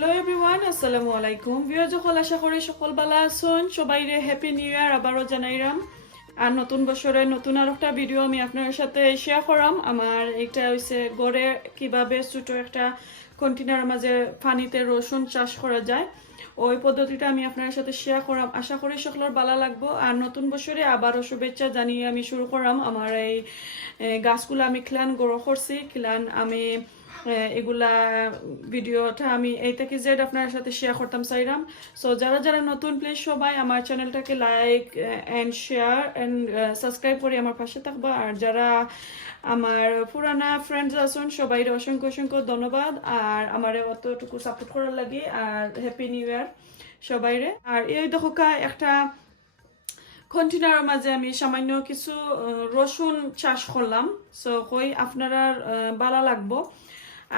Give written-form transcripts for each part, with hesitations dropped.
Hello everyone, আসসালামু আলাইকুম। Viewers, আশা করি সকল ভালো আছেন। সবাইরে হ্যাপি নিউ ইয়ার আবারও জানাইরাম। আর নতুন বছরে নতুন আর একটা ভিডিও আমি আপনার সাথে শেয়ার করাম। আমার এটা হইছে গড়ে কিভাবে ছোট একটা কন্টেনার মাঝে পানিতে রসুন চাষ করা যায়, ওই পদ্ধতিটা আমি আপনার সাথে শেয়ার করাম। আশা করি সকলের ভালো লাগবো। আর নতুন বছরে আবারও শুভেচ্ছা জানিয়ে আমি শুরু করাম। আমার এই গাছগুলো আমি খিলান গড়ো করছি, খিলান আমি এগুলা ভিডিওটা আমি এই থেকে জেড আপনার সাথে শেয়ার করতাম চাইরাম। সো যারা যারা নতুন, প্লিজ সবাই আমার চ্যানেলটাকে like and share and subscribe করে আমার পাশে থাকবো। আর যারা আমার পুরানা ফ্রেন্ডস আছেন সবাই অসংখ্য অসংখ্য ধন্যবাদ আর আমার অতটুকু সাপোর্ট করার লাগে। আর হ্যাপি নিউ ইয়ার সবাইরে। আর এই দেখো একটা কন্টেনারের মাঝে আমি সামান্য কিছু রসুন চাষ করলাম। সো কই আপনারা ভালো লাগবো।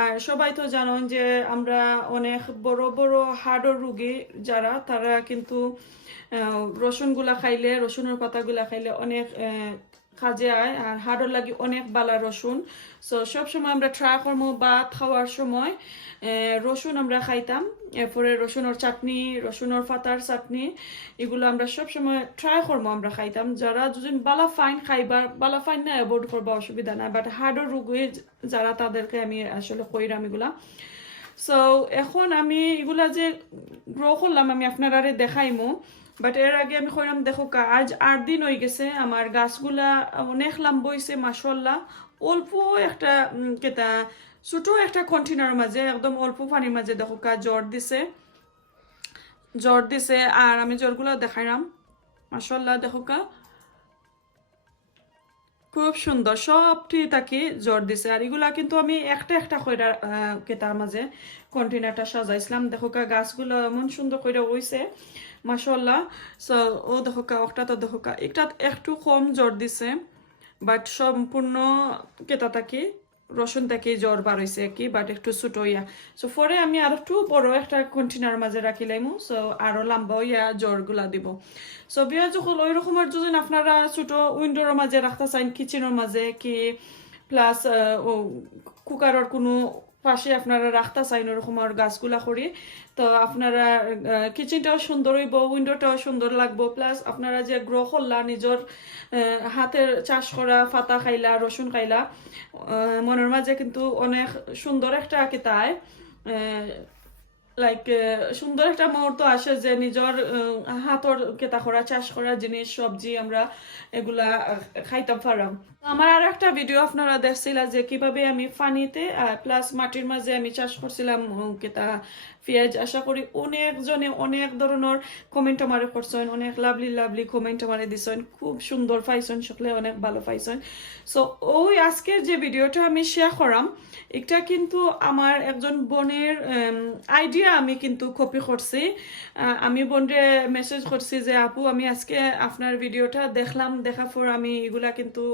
আর সবাই তো জানেন যে আমরা অনেক বড় বড় হার্টের রোগী যারা, তারা কিন্তু রসুনগুলা খাইলে, রসুনের পাতাগুলা খাইলে অনেক কাজে আয় আর হাড়ের লাগি অনেক বালা রসুন। সো সবসময় আমরা ট্রাই করবো ভাত খাওয়ার সময় রসুন আমরা খাইতাম। এরপরে রসুনের চাটনি, রসুনের পাতার চাটনি, এগুলো আমরা সবসময় ট্রাই করবো আমরা খাইতাম। যারা দুজন বালা ফাইন খাইবার, বালা ফাইন না অ্যাভয়েড করবা অসুবিধা নাই, বাট হার্টের রোগী যারা তাদেরকে আমি আসলে কইরাম এগুলা। সো এখন আমি এগুলা যে গ্রো করলাম আমি আপনারা দেখাইমো। বাট এর আগে আমি কইলাম দেখো আজ 8 দিন হয়ে গেছে আমার গাছগুলা অনেক লম্বা হয়েছে মাশাআল্লাহ। অল্প একটা কেতা ছোট একটা কন্টেনার মাঝে একদম অল্প পানির মাঝে দেখো জ্বর দিছে আর আমি জ্বরগুলো দেখাইলাম মাশাআল্লাহ। দেখো খুব সুন্দর সবটি তাকে জ্বর দিছে। আর এগুলা কিন্তু আমি একটা একটা কইরা কেতার মাঝে কন্টেনারটা সাজাইছিলাম। দেখো গাছগুলো এমন সুন্দর করে হইছে মাশাআল্লাহ। সো ও দেখো একটা তো দেখো একটা একটু কম জ্বর দিছে, বাট সম্পূর্ণ কেতা থাকি রসুন থেকে জ্বর বার হয়েছে কি, বাট একটু ছোট হইয়া। সো পরে আমি আর একটু বড় একটা কন্টেনার মাঝে রাখিলাম। সো আরো লম্বা হইয়া জ্বর গুলা দিব। সো বিয়া যখন ওই রকমের যদি আপনারা ছোট উইন্ডোর মাঝে রাখতে চান, কিচেনের মাঝে কি প্লাস কুকারের কোনো পাশে আপনারা রাখতে চাইন ওরকম আর গাছগুলা করি, তো আপনারা কিচেনটাও সুন্দর হইব, উইন্ডোটাও সুন্দর লাগবো। প্লাস আপনারা যে গ্রো করলা নিজের হাতের চাষ করা পাতা খাইলা, রসুন খাইলা, মনের মাঝে কিন্তু অনেক সুন্দর একটা কিতায় লাইক সুন্দর একটা মুহূর্ত আসে যে নিজের হাতর কেতা করা চাষ করা জিনিস সবজি আমরা এগুলা খাইতাম পারাম। আমার আর একটা ভিডিও আপনারা দেখছিলা যে কিভাবে আমি পানিতে প্লাস মাটির মাঝে আমি চাষ করছিলাম কেতা পেঁয়াজ। আশা করি অনেকজনে অনেক ধরনের কমেন্ট আমারে করছেন, অনেক লাভলি লাভলি কমেন্ট আমারে দিছেন, খুব সুন্দর পাইছেন, সকলে অনেক ভালো পাইছেন। সো ওই আজকের যে ভিডিওটা আমি শেয়ার করাম, এটা কিন্তু আমার একজন বোনের আইডিয়া আমি কিন্তু কপি করছি। আমি বোনরে মেসেজ করছি যে আপু আমি আজকে আপনার ভিডিওটা দেখলাম, দেখার পর আমি এগুলা কিন্তু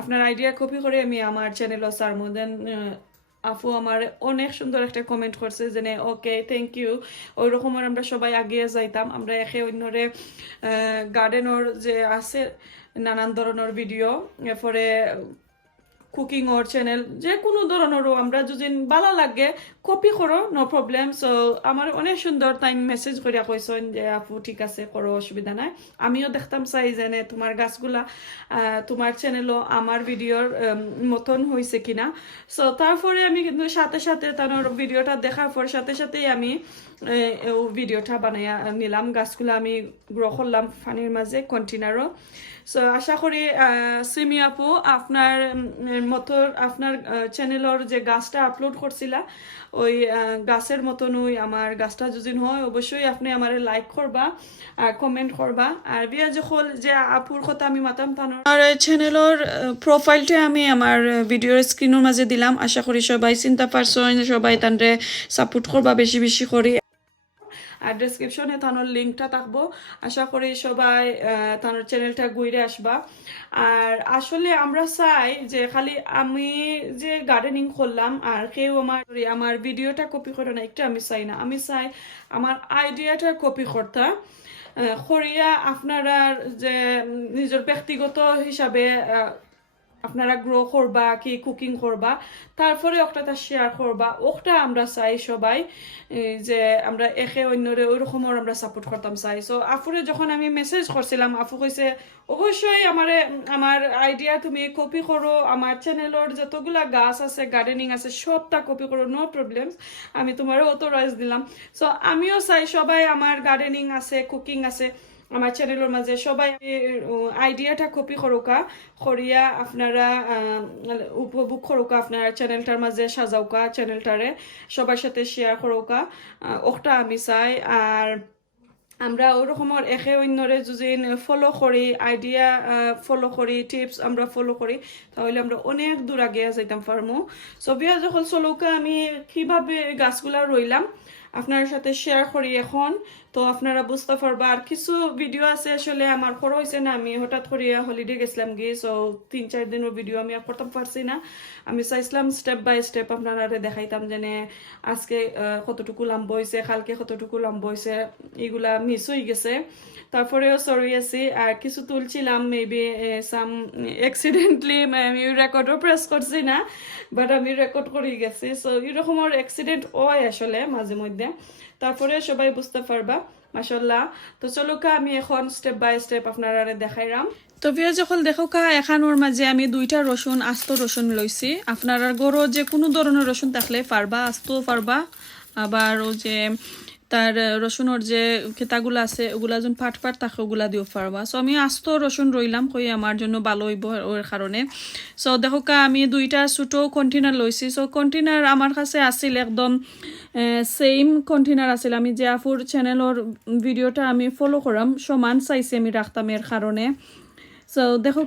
আপনার আইডিয়া কপি করে আমি আমার চ্যানেলও সারমু। দেন আপু আমার অনেক সুন্দর একটা কমেন্ট করছে যে ওকে থ্যাংক ইউ। ওই রকমের আমরা সবাই আগিয়ে যাইতাম, আমরা একে অন্যরে গার্ডেনের যে আছে নানান ধরনের ভিডিও, এরপরে কুকিং ওর চ্যানেল যে কোনো ধরনেরও আমরা যদি ভালো লাগে কপি করো, নো প্রবলেম। সো আমার অনেক সুন্দর টাইম মেসেজ করিয়া কইছেন যে আপু ঠিক আছে করো, অসুবিধা নাই। আমিও দেখতাম চাই যে তোমার গাছগুলা তোমার চ্যানেলও আমার ভিডিওর মতন হয়েছে কিনা। সো তারপরে আমি কিন্তু সাথে সাথে তার ভিডিওটা দেখার পর সাথে সাথেই আমি ভিডিওটা বানাইয়া নিলাম। গাছগুলো আমি গ্রো করলাম পানির মাঝে কন্টেনারও। সো আশা করি সিমি আপু আপনার মতো আপনার চ্যানেলের যে গাছটা আপলোড করছিলা ওই গাছের মতনই আমার গাছটা যদি হয় অবশ্যই আপনি আমার লাইক করবা আর কমেন্ট করবা। আর বিয়া যখন যে আপুর কথা আমি মাতাম তার চ্যানেলের প্রোফাইলটা আমি আমার ভিডিওর স্ক্রিনের মাঝে দিলাম। আশা করি সবাই চিন্তা পারছেন, সবাই তানরে সাপোর্ট করবা বেশি বেশি করি। আর ডেসক্রিপশনে তানোর লিঙ্কটা থাকবো, আশা করি সবাই তানোর চ্যানেলটা ঘুরে আসবা। আর আসলে আমরা চাই যে খালি আমি যে গার্ডেনিং করলাম আর কেউ আমার ভিডিওটা কপি করে না, একটু আমি চাই না। আমি চাই আমার আইডিয়াটা কপি করতে করিয়া আপনারা যে নিজের ব্যক্তিগত হিসাবে আপনারা গ্রো করবা কি কুকিং করবা তারপরে ওটা শেয়ার করবা ওটা আমরা চাই সবাই যে আমরা একে অন্যরে ওই রকমের আমরা সাপোর্ট করতাম চাই। সো আফুরে যখন আমি মেসেজ করছিলাম আফু কইছে অবশ্যই আমার আইডিয়া তুমি কপি করো, আমার চ্যানেলের যতগুলা গাছ আছে গার্ডেনিং আছে সবটা কপি করো, নো প্রবলেম, আমি তোমারও অথরাইজ দিলাম। সো আমিও চাই সবাই আমার গার্ডেনিং আছে কুকিং আছে আমার চ্যানেলের মাঝে সবাই আইডিয়াটা কপি করোকা করিয়া আপনারা উপভোগ করোকা আপনার চ্যানেলটার মাঝে সাজাওকা চ্যানেলটারে সবার সাথে শেয়ার করোকা ওটা আমি চাই। আর আমরা ওরকমের একে অন্যরে যদি ফলো করি আইডিয়া ফলো করি টিপস আমরা ফলো করি তাহলে আমরা অনেক দূর আগে যাইতাম পারমু। ছবিয়া যখন চলৌকা আমি কিভাবে গাছগুলা রইলাম আপনার সাথে শেয়ার করি এখন, তো আপনারা বুঝতে পারবা। আর কিছু ভিডিও আছে আসলে আমার করা হয়েছে না, আমি হঠাৎ করে হলিডে গেছিলাম গিয়ে, সো 3-4 দিনের ভিডিও আমি আর করতে পারছি না। আমি চাইছিলাম স্টেপ বাই স্টেপ আপনারা দেখাইতাম যে আজকে কতটুকু লম্বা হয়েছে কালকে কতটুকু লম্বা হয়েছে, এগুলা মিস হয়ে গেছে। তারপরেও সরি আছি আর কিছু তুলছিলাম মেবি সাম অ্যাক্সিডেন্টলি আমি রেকর্ডও প্রেস করছি না, বাট আমি রেকর্ড করে গেছি। সো এরকমের অ্যাক্সিডেন্ট হয় আসলে মাঝে মধ্যে, তারপরে সবাই বুঝতে পারবা মাশাআল্লাহ। তো চলো আমি এখন স্টেপ বাই স্টেপ আপনারা দেখাইলাম। তো ভিউ যখন দেখো এখানোর মাঝে আমি 2টা রসুন আস্ত রসুন লইছি। আপনার গরো যে কোনো ধরনের রসুন থাকলে পারবা, আস্তও পারবা, আবার ও যে তার রসুনের যে খেতাগুলো আছে ওগুলা যখন পাট পাট থাকে ওগুলা দিও পারবা। সো আমি আস্ত রসুন রইলাম কই আমার জন্য ভালো হইব ওর কারণে। সো দেখো আমি 2টা ছোটো কন্টেনার লইছি। সো কন্টেনার আমার কাছে আসিল একদম সেম কন্টেনার আছিল, আমি যে আফুর চ্যানেলের ভিডিওটা আমি ফলো করাম সমান চাইছি আমি রাখতাম এর কারণে। সো দেখো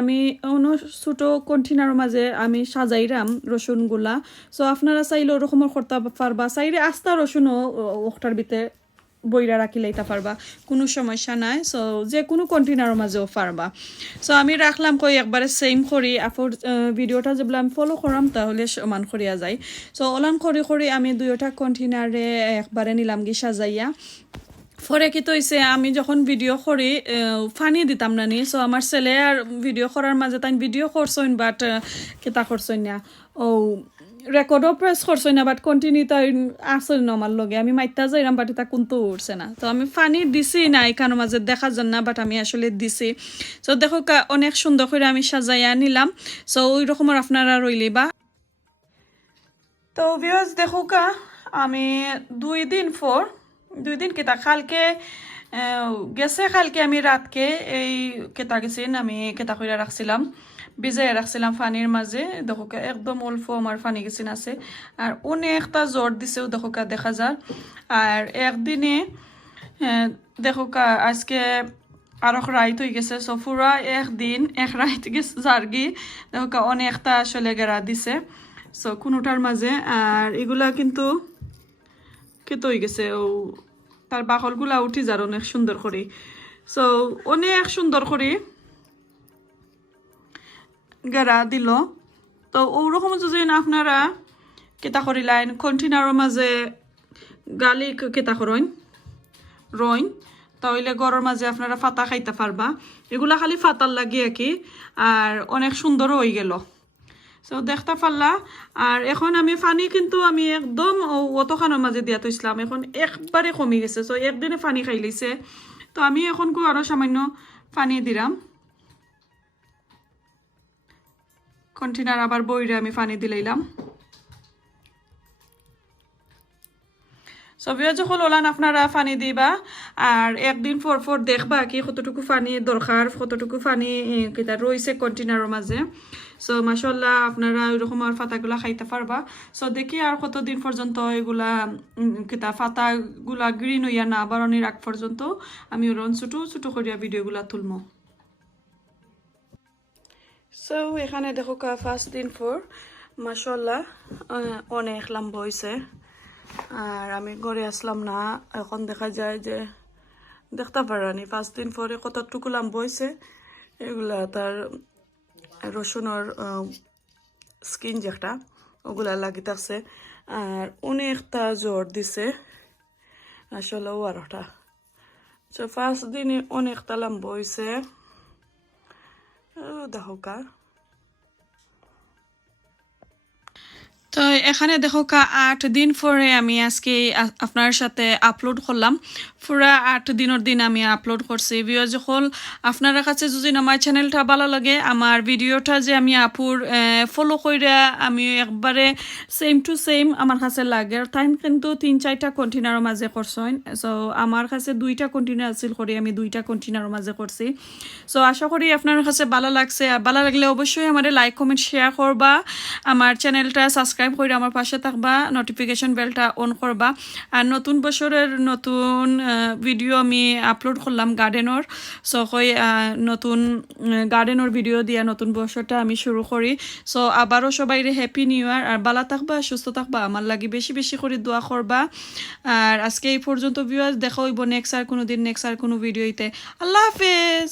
আমি অন্য ছোটো কন্টেনারের মাঝে আমি সাজাইরাম রসুনগুলা। সো আপনারা চাইলে ওরকমের করতে পারবা, চাইলে আস্তা রসুনও ওটার ভিতরে বইরা রাখি লাইতে পারবা, কোনো সমস্যা নাই। সো যে কোনো কন্টেনারের মাঝেও পারবা। সো আমি রাখলাম কই একবারে সেম করি আফুর ভিডিওটা যেগুলো আমি ফলো করাম তাহলে সমান করিয়া যায়। সো ওলান করি আমি 2টা কন্টেনারে একবারে নিলাম গি সাজাইয়া। পরে কি তো হয়েছে আমি যখন ভিডিও করি ফানি দিতাম না নি। সো আমার ছেলে আর ভিডিও করার মাঝে তাই ভিডিও করছেন বাট কেতা করছেন না, ও রেকর্ডও প্রেস করছেন না, বাট কন্টিনিউ তাই আসল না আমার লগে, আমি মাইতা যাইরাম বাট এটা কিন্তু উঠছে না। তো আমি ফানি দিছি না এখানোর মাঝে দেখা যান না, বাট আমি আসলে দিছি। সো দেখো অনেক সুন্দর করে আমি সাজাইয়া নিলাম। সো ওই রকমের আপনারা রইলি বা। তো ভিউয়ার্স দেখো আমি 2 দিন কেতা কালকে গেছে, কালকে আমি রাতকে এই কেতা গেছিন আমি কেতা করে রাখছিলাম ভিজাই রাখছিলাম পানির মাঝে। দেখো একদম অল্প আমার পানি গেছিন আছে আর অনেকটা জ্বর দিছেও দেখো দেখা যায়। আর একদিনে দেখো আজকে আরো রাইত হয়ে গেছে। সো পুরা একদিন এক রাইত গেছে জার্গি দেখো অনেকটা আসলে গেরা দিছে। সো কোনোটার মাঝে আর এগুলা কিন্তু কেতো হয়ে গেছে, ও তার বাকলগুলা উঠি যার অনেক সুন্দর করে। সো অনেক সুন্দর করে গেরা দিল। তো ওরকম যদি আপনারা কেতা করিলেন কন্টেনারের মাঝে গার্লিক কেতা করেন রইন তাহলে গরমের মাঝে আপনারা ফাতা খাইতে পারবা। এগুলা খালি ফাতার লাগে আর কি, আর অনেক সুন্দরও হয়ে গেল। সো দেখতে পারলা। আর এখন আমি পানি কিন্তু আমি একদম অতখানোর মাঝে দিয়া থইছিলাম, এখন একবারে কমে গেছে। সো একদিনে পানি খাই লইছে। তো আমি এখন আরো সামান্য পানি দিলাম কন্টেনার আবার বইরে আমি পানি দিলাম। সবিয়া যখন ওলান আপনারা পানি দিবা আর একদিন পর দেখবা কি কতটুকু পানি দরকার, কতটুকু পানি কিতা রয়েছে কন্টেনারের মাঝে। সো মাশাআল্লাহ আপনারা ওইরকম আর ফাতাগুলা খাইতে পারবা। সো দেখি আর কতদিন পর্যন্ত এগুলা কিতা ফাতাগুলা গ্রিন হইয়া না বাড়ানির আগ পর্যন্ত আমি ওরকম ছোটো ছোটো করিয়া ভিডিওগুলা তুলমো। সো এখানে দেখো ফার্স্ট দিন মাশাআল্লাহ অনেক লম্বা হয়েছে। আর আমি ঘরে আসলাম না, এখন দেখা যায় যে দেখতে পারানি 5 দিন পরে কতটুকু লম্বা হয়েছে। এগুলা তার রসুনের স্কিন যেটা ওগুলা লাগি থাকছে আর অনেকটা জ্বর দিছে আসলে ও আরটা। তো ফার্স্ট দিনে অনেকটা লম্বা হয়েছে দেখো তো এখানে দেখো 8 দিন পরে আমি আজকে আপনার সাথে আপলোড করলাম পুরা 8 দিনের দিন আমি আপলোড করছি ভিডিও যখন আপনারা কাছে যদি আমার চ্যানেলটা ভালো লাগে আমার ভিডিওটা যে আমি আপুর ফলো কইরা আমি একবারে সেম টু সেম আমার কাছে লাগে আর টাইম কিন্তু 3-4টা কন্টেনারের মাঝে করছেন সো আমার কাছে 2টা কন্টেনার আছিল করে আমি 2টা কন্টেনারের মাঝে করছি সো আশা করি আপনার কাছে ভালো লাগছে আর ভালো লাগলে অবশ্যই আমারে লাইক কমেন্ট শেয়ার করবা আমার চ্যানেলটা সাবস্ক্রাইব করে আমার পাশে থাকবা নোটিফিকেশন বেলটা অন করবা আর নতুন বছরের নতুন ভিডিও আমি আপলোড করলাম গার্ডেনের সো কই নতুন গার্ডেনের ভিডিও দিয়া নতুন বছরটা আমি শুরু করি সো আবারও সবাই হ্যাপি নিউ ইয়ার আর ভালো থাকবা সুস্থ থাকবা আমার লাগি বেশি বেশি করে দোয়া করবা আর আজকে এই পর্যন্ত ভিউয়ার্স দেখা হইব নেক্সট আর কোনো দিন নেক্সট আর কোনো ভিডিওতে আল্লাহ হাফেজ।